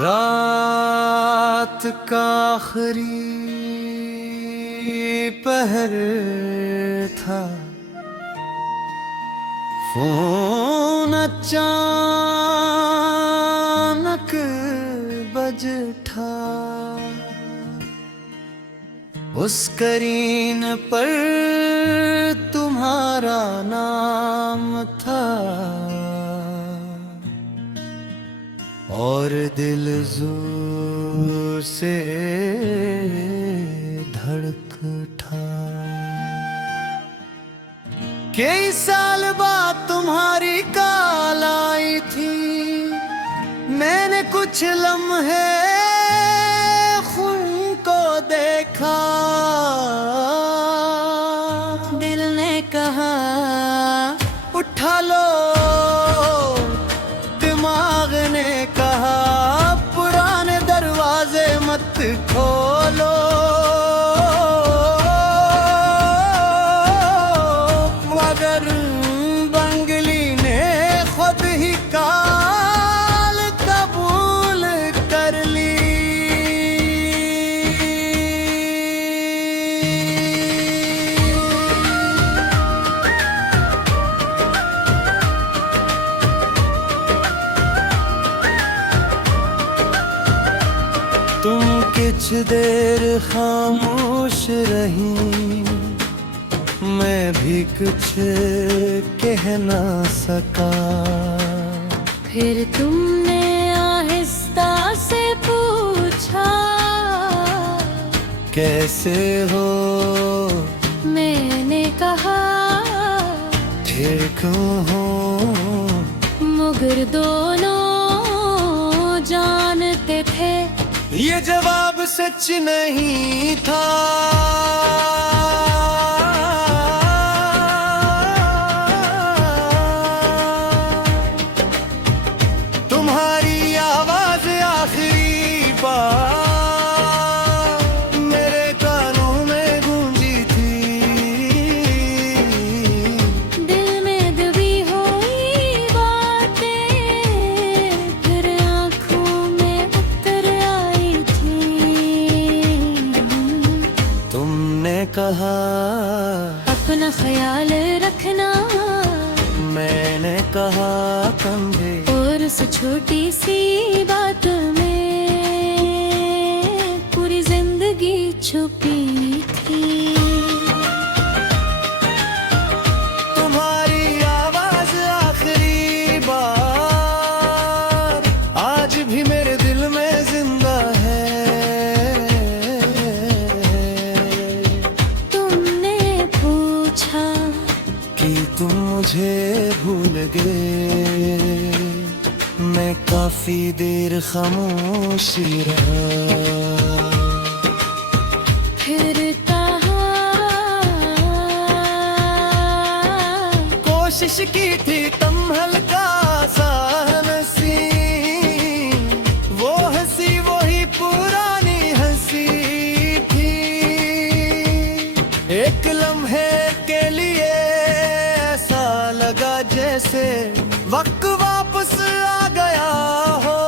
रात का आखिरी पहर था, फोन अचानक बज उठा। उस स्क्रीन पर तुम्हारा नाम था और दिल जोर से धड़क उठा। कई साल बाद तुम्हारी कॉल आई थी, मैंने कुछ लम्हे खुद को देखा। दिल ने कहा उठा लो, दिमाग ने कहा पुराने दरवाजे मत खोलो। मगर बंगली ने खुद ही कॉल कबूल कर ली। तुम कुछ देर खामोश रही, मैं भी कुछ कह ना सका। फिर तुमने आहिस्ता से पूछा, कैसे हो? मैंने कहा ठीक हो। मगर दोनों जानते थे ये जवाब सच नहीं था। तुम्हारी आवाज आखिरी बार मेरे कानों में गूंजी थी। दिल में दबी हुई बातें फिर आँखों में उतर आई थी। तुमने कहा अपना ख्याल रखना, मैंने कहा कंधे। और उस छोटी सी बात में पूरी जिंदगी छुपी थी। तुम्हारी आवाज आखिरी बार आज भी मेरे दिल में जिंदा है। तुमने पूछा कि तुम मुझे भूल गए, मैं काफी देर खामोशी रहा। फिर कहा कोशिश की थी तुम हल्का सा हंसी, वो हंसी वही पुरानी हंसी थी। एक लम्हे के लिए ऐसा लगा जैसे वक्त वापस आ गया हो।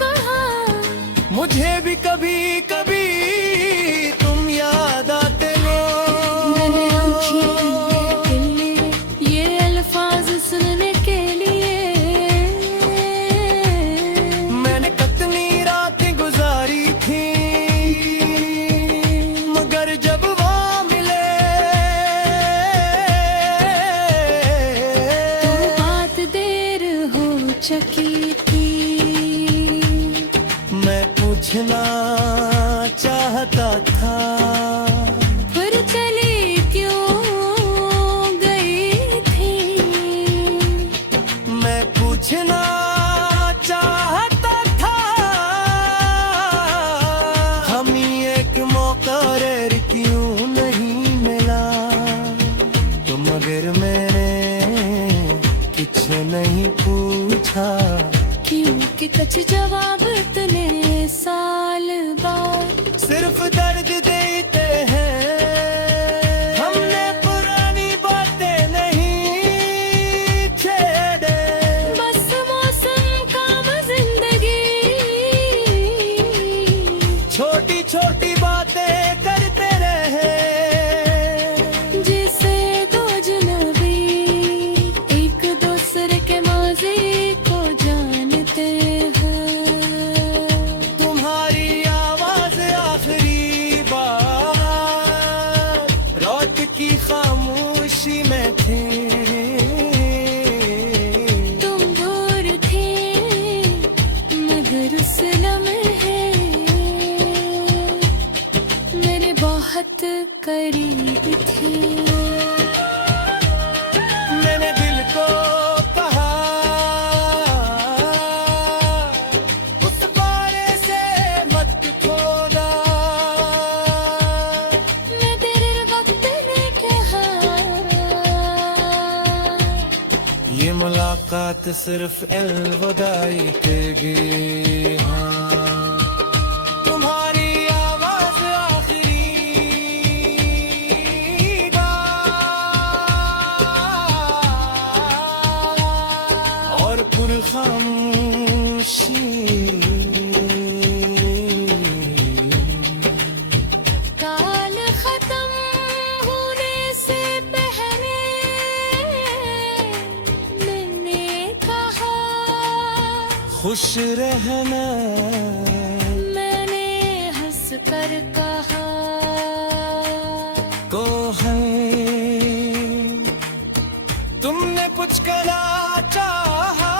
कहा मुझे भी कभी कभी तुम याद आते हो। मैंने आँखें दिल लिए ये अल्फाज सुनने के लिए। मैंने कितनी रातें गुजारी थी, मगर जब वो मिले तो बात देर हो चुकी थी। मैं पूछना चाहता था फिर चली क्यों गई थी। मैं पूछना चाहता था हमें एक मौका रेर क्यों नहीं मिला। तो मगर मैंने कुछ नहीं पूछा, क्योंकि कुछ जवाब इतने साल बाद सिर्फ दर्द देते हैं। हमने पुरानी बातें नहीं छेड़े, बस मौसम काम जिंदगी करीब थी। मैंने दिल को कहा उस बारे से मत खोदा, मैं तेरे वक्त ने कहा ये मुलाकात सिर्फ अलविदाई थी। हाँ, तुम्हारी आवाज आखिरी बार और पुरखामोशी। काल खत्म होने से पहले मैंने कहा खुश रहना, मैंने हंस कर कहा तो है तुमने कुछ करना चाहा,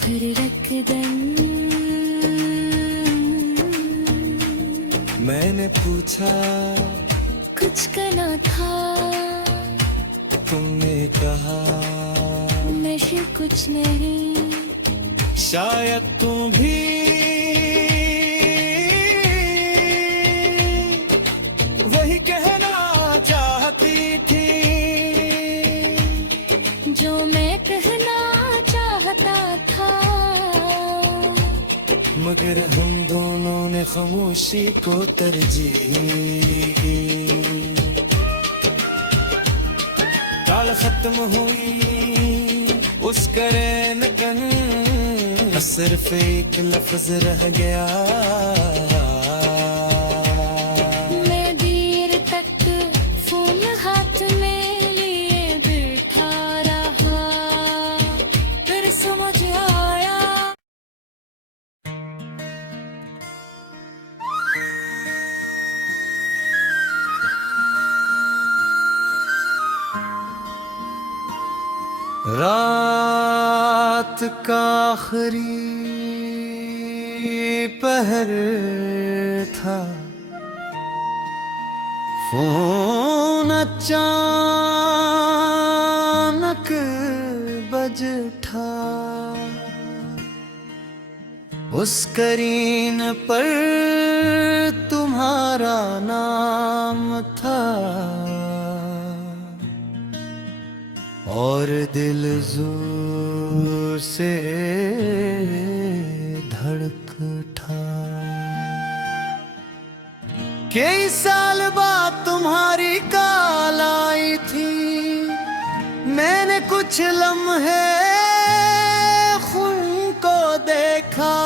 फिर रकदन मैंने पूछा कुछ करना था, तुमने कहा नशे कुछ नहीं, शायद तुम भी वही कहना चाहती थी जो मैं कहना चाहता था। मगर हम दोनों ने खामोशी को तरजीह दी। काल खत्म हुई उस करैन कन, सिर्फ एक लफ्ज रह गया। मैं देर तक फोन हाथ में लिए बैठा रहा, फिर समझ आया रात का आखिरी पहर था, फोन अचानक बज उठा। उस स्क्रीन पर तुम्हारा नाम था और दिल जोर से धड़क उठा। कई साल बाद तुम्हारी कॉल आई थी, मैंने कुछ लम्हे खून को देखा।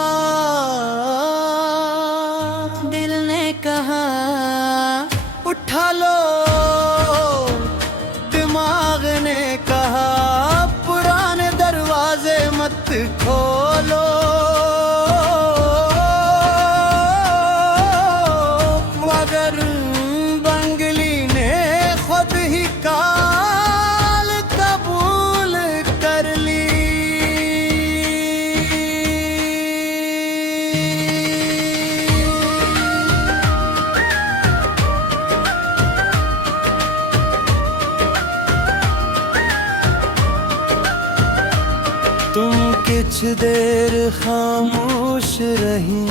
दिल ने कहा उठा लो, दिमाग ने कहा पुराने दरवाजे मत खोलो। मगर बंगली ने खुद ही कॉल कबूल कर ली। तुम कुछ देर खामोश रही,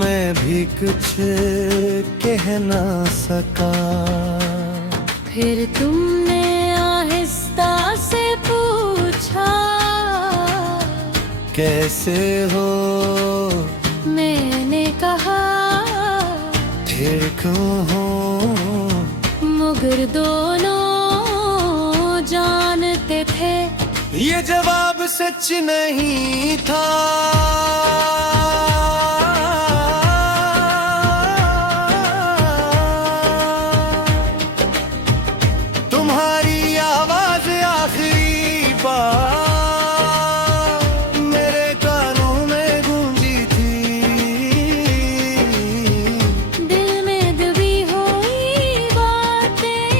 मैं भी कुछ कह ना सका। फिर तुमने आहिस्ता से पूछा कैसे हो, मैंने कहा ठीक हो। मगर दोनों जानते थे ये जवाब सच नहीं था। तुम्हारी आवाज आखिरी बार मेरे कानों में गूंजी थी। दिल में दबी हुई बातें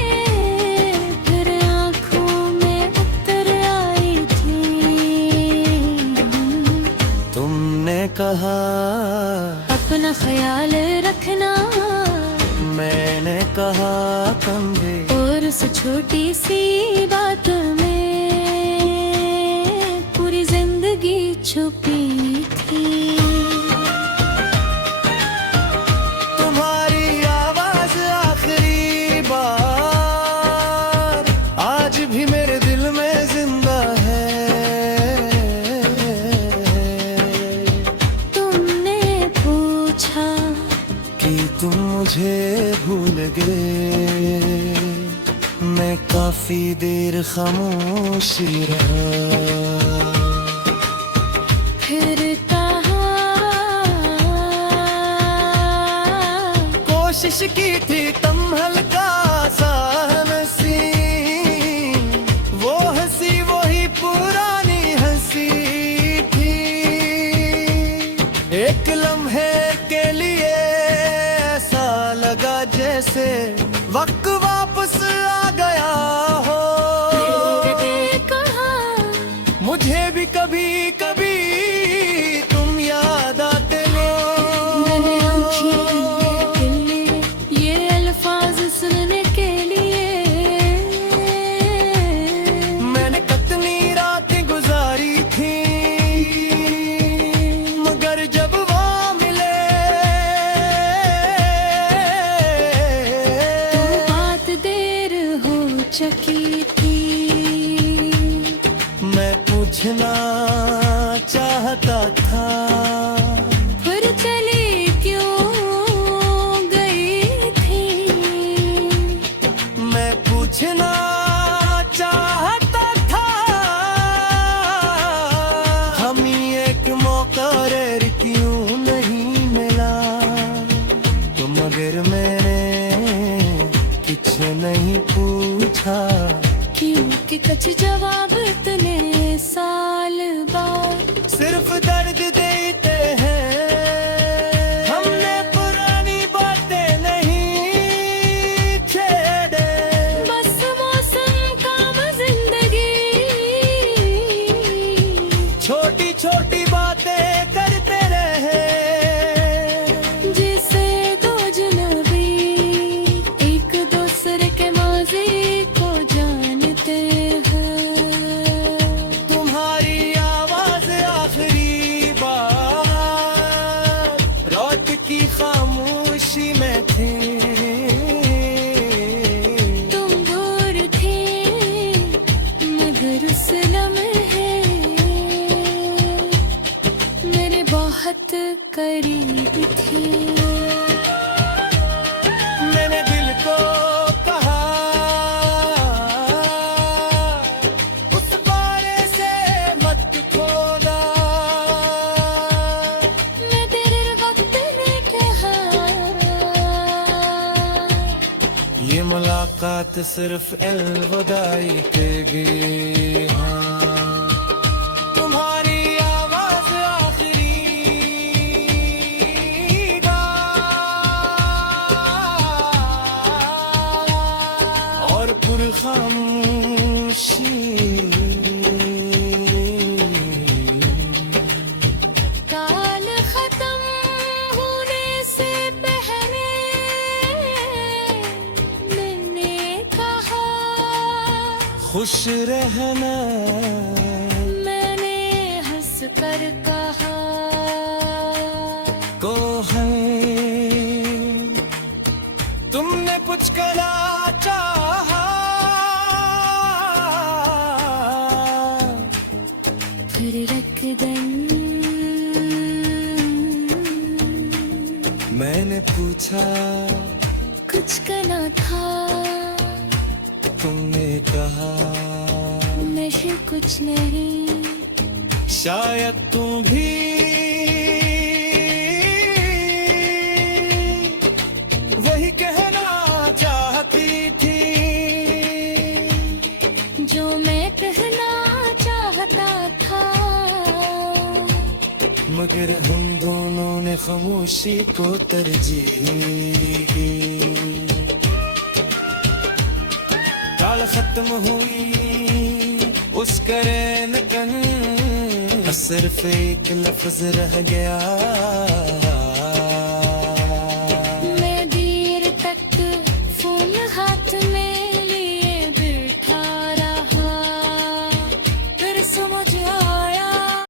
फिर आँखों में उतर आई थी। तुमने कहा अपना ख्याल रखना, मैंने कहा कंधे। और उस छोटी सी बात में पूरी जिंदगी छुपी थी। तुम्हारी आवाज आखिरी बार आज भी मेरे दिल में जिंदा है। तुमने पूछा कि तुम मुझे भूल गए, मैं काफी देर खामोशी रहा। फिर कहा कोशिश की थी तुम हल्का सा हंसी, वो हंसी वही पुरानी हंसी थी। एक लम्हे के लिए ऐसा लगा जैसे वक्त वापस आ गया हो। कहा मुझे भी कभी कभी तुम याद आते हो। मैंने आँखें खिले ये अल्फाज सुनने के लिए। मैंने कितनी रातें गुजारी थी, मगर जब वो मिले तो बात देर हो चुकी थी। मैं पूछना चाहता था, फिर चली क्यों गई थी। मैं पूछना चाहता था, हमें एक मौका रेर क्यों नहीं मिला। तो मगर मैंने कुछ नहीं पूछा, क्योंकि कुछ जवाब इतने साल बाद सिर्फ दर्द देते हैं। हमने पुरानी बातें नहीं छेड़े, बस मौसम काम जिंदगी। छोटी छोटी बातें करते रहे, जिसे दो अजनबी एक दूसरे के माजी को जानते हैं। तुम्हारी आवाज आखिरी बार रात की खामोशी में थी। तुम दूर थे मगर उस लम्हे मेरे बहुत करीब थे। मैंने दिल को कहा उस बारे से मत खोदा, मैं तेरे वक्त में कहा ये मुलाकात सिर्फ अलविदाई कहेगी। हाँ, तुम्हारी आवाज आखिरी बार और पुरखामोशी। काल खत्म होने से पहले मैंने कहा खुश रहना, मैंने हंस कर कहा को है तुमने कुछ करना चाहा। फिर रकदन मैंने पूछा कुछ करना था। तुमने कहा नशे कुछ नहीं, शायद तुम भी वही कहना चाहती थी जो मैं कहना चाहता था। मगर हम दोनों ने खामोशी को तरजीह दी। काल खत्म हुई उस करन कन सिर्फ एक लफ्ज रह गया